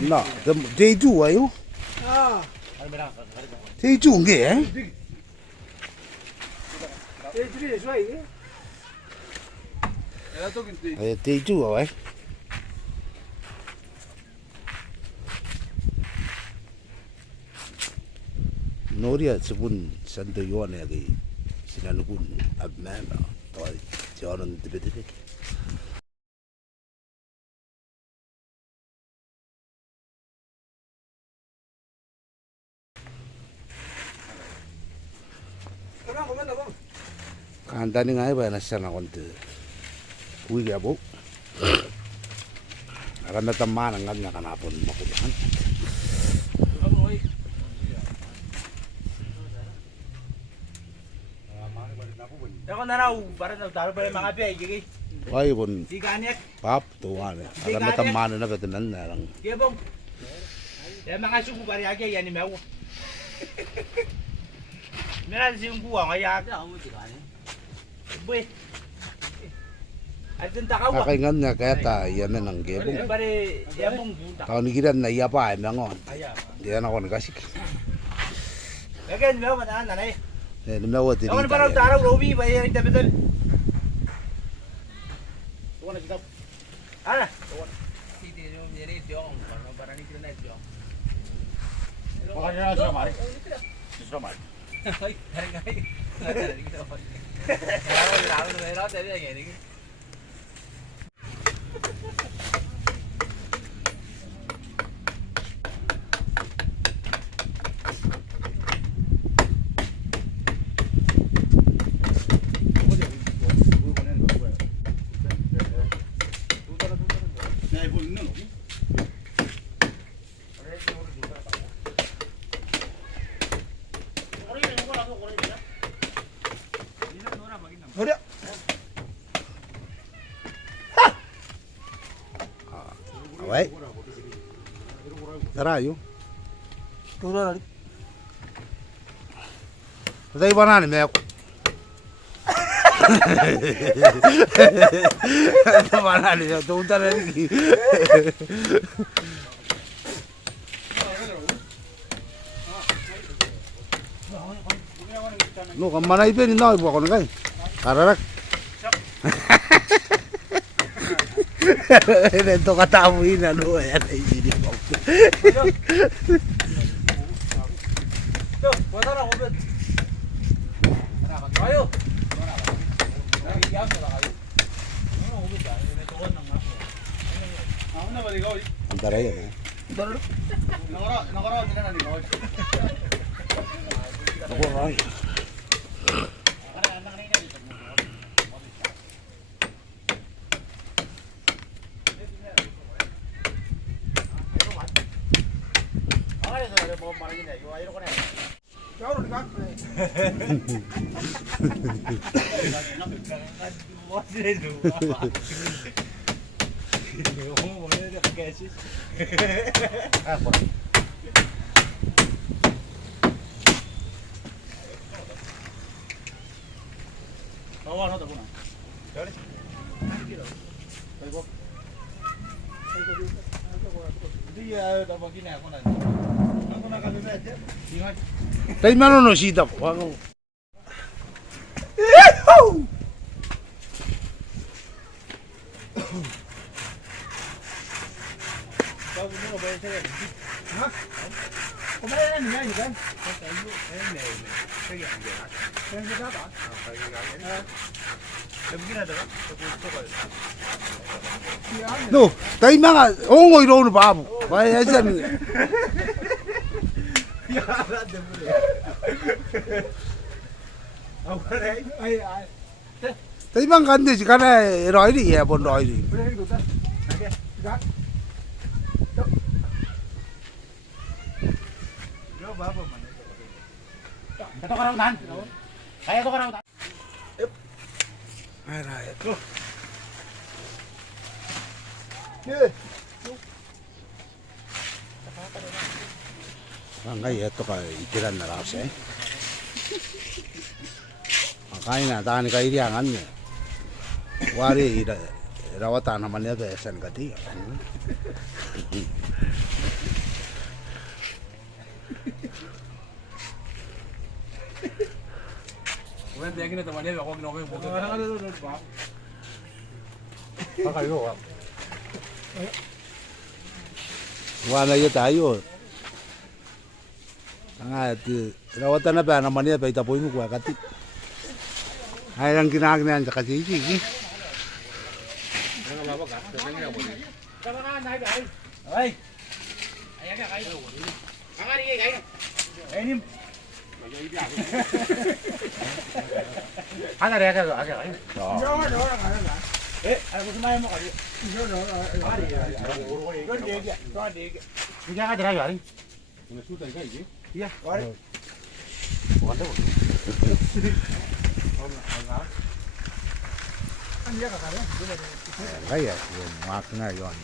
no, they do, are you? They do, eh? They do, eh? Noria sebun santo yuan lagi sinanukun abman toy jalan tiba-tiba. Kantani ngai ba nasana konte. Kui ga bu. Akan teman ngan kanapon makulan. Ako na raw, para na taro pa mga piyay, gigi. Ay pun. Si Kanyek. Pap tuan ya. Akan teman na betulan na lang. Gebong. Ya mga suku bari age yani mewa. Meran si ungku ang ayak. Boy. Atin takaw. Akay ngan niya kaya ta yan na ng gebong. Bari yabong buta. Taon ni kiran na iya pa ay mangon. Diyan ako nakasik. Again, mewa na nanay. Nawa tiri. Ako na parang taraw Robi ba yan ita betul. Tuwa na kita. Ana. Siti yung yeri diong, parang ni kita na diong. Baka nyo na sila mari. Sila mari. Ay, garing ay. Garing kita. Laro na meron tayo yan. Away. Tara yun. Turo na. Tay ba na ni Mek? Tay ba na ni Mek? Tunta na ni. No, kamana ipe ni na ibo ko na kay. Kararak. Ito katamuin na no yan ay hindi mo. Yo, wala na ubed. Ayo. Antara yan eh. Ako ay. Tay mano no sita po. No, tay mga ongo iro no babo. Why asan? Tay bang kande si kana roi di ya bon roi di. Ito ka raw tan. Kaya to ka raw tan. Ay ra. Angay ito ka itiran na raw siya. Makain na tani ka iriangan niya. Wari rawatan namanya besan kati. Kemudian dia kini temannya aku ngomong bukan. Kakak itu kok. Wana yo tayo. Angati rawatan na ba namanya ba itapoy mo kwa kati. Ay lang kinakainan sa kasi iki. Oi. Ayan ka kayo. Ang ari kayo. Ayun. 하나를 해야 돼. 아게 아니. Ano gusto mo kayo? 그냥 하지 라요 아니. Kaya yung makina yon.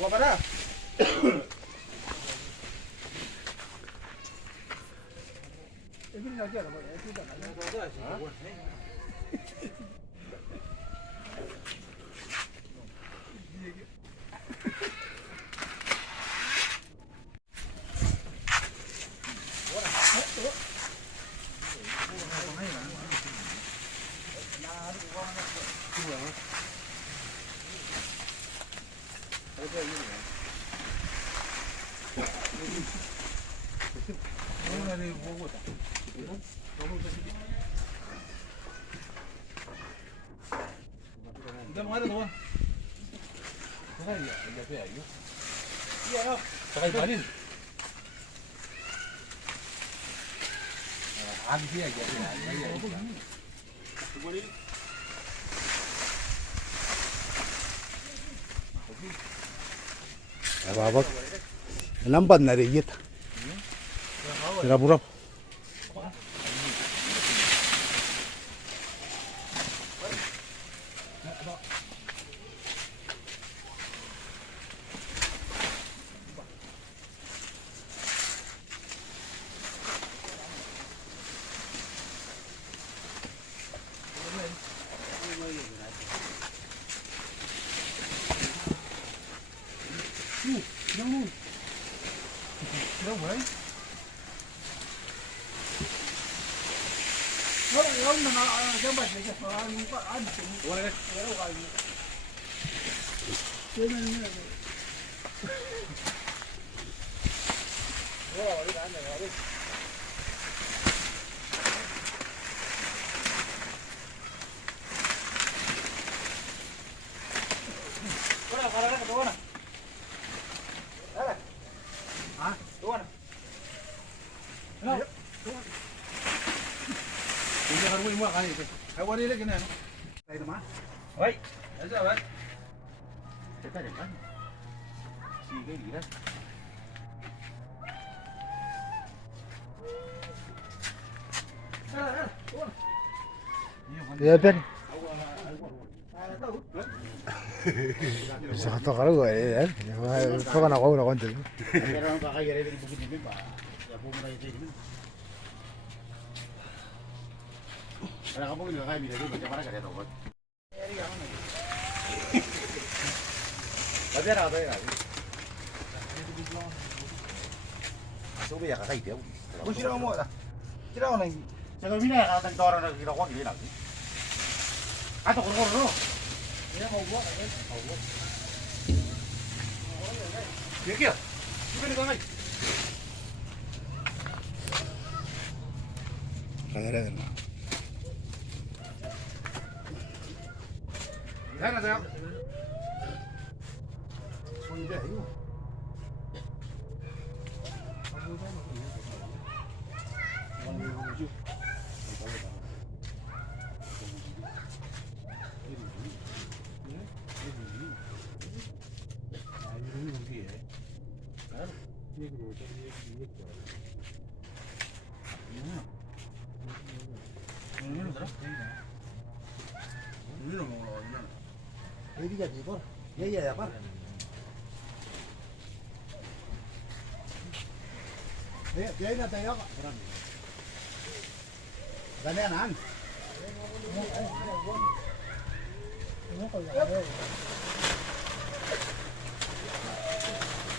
Wabara. Udah mau ada tuh. Iya, no. Sakay balin. Habis ya jadi. Ababak. Lamban na rin yita. Sirap-urap. Oi. Ada apa? 됐다 됐다. 이게 이래. Ya ben. Satu kali gue ya. Itu kan aku udah konten. Kailangan pa kayo rin bukid din ba? Ya po muna ito din. Wala ka po nila kayo bilay din, para ka dito. Labera ka ba? Sobe ya ka kayo. Kung sila mo da. Sila mo nang. Sa mina ka tang tora na ginawa gili lang. Ato ko no. Ini mau buat kan? Mau buat. Kira. Ibu ni kau ngai. Kamera. Sana sa. Sonja yun. Ini jadi kok. Ya apa? Dia ini ada ya kok. Ganyan.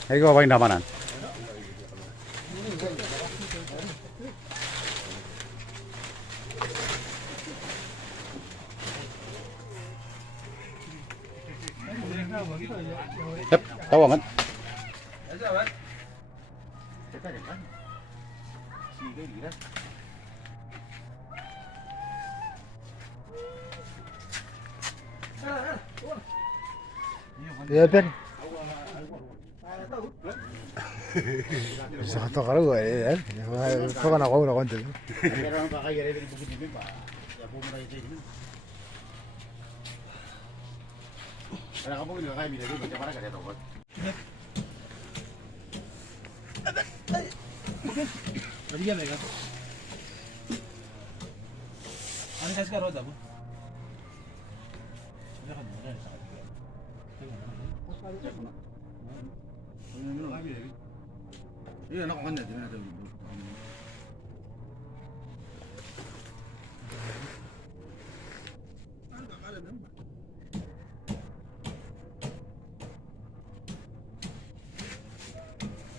Ikaw ba yung damanan? Yep, tawa man. Asa ba? Kita din kan. Sige, gira. Ya Ben. Sa to karo eh. To kana ko na konti. Meron pa kayo rin bukid din ba? Ya po mo ito din. Kaya kapo nila kay bilay ba para kada to. Balikan mereka. Ano kasi ka roda mo? Iya, nak kan din natin.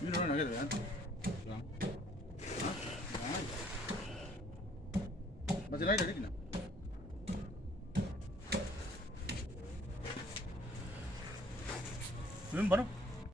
Ini orang nak kan? Masih lain dari mana? Belum baru?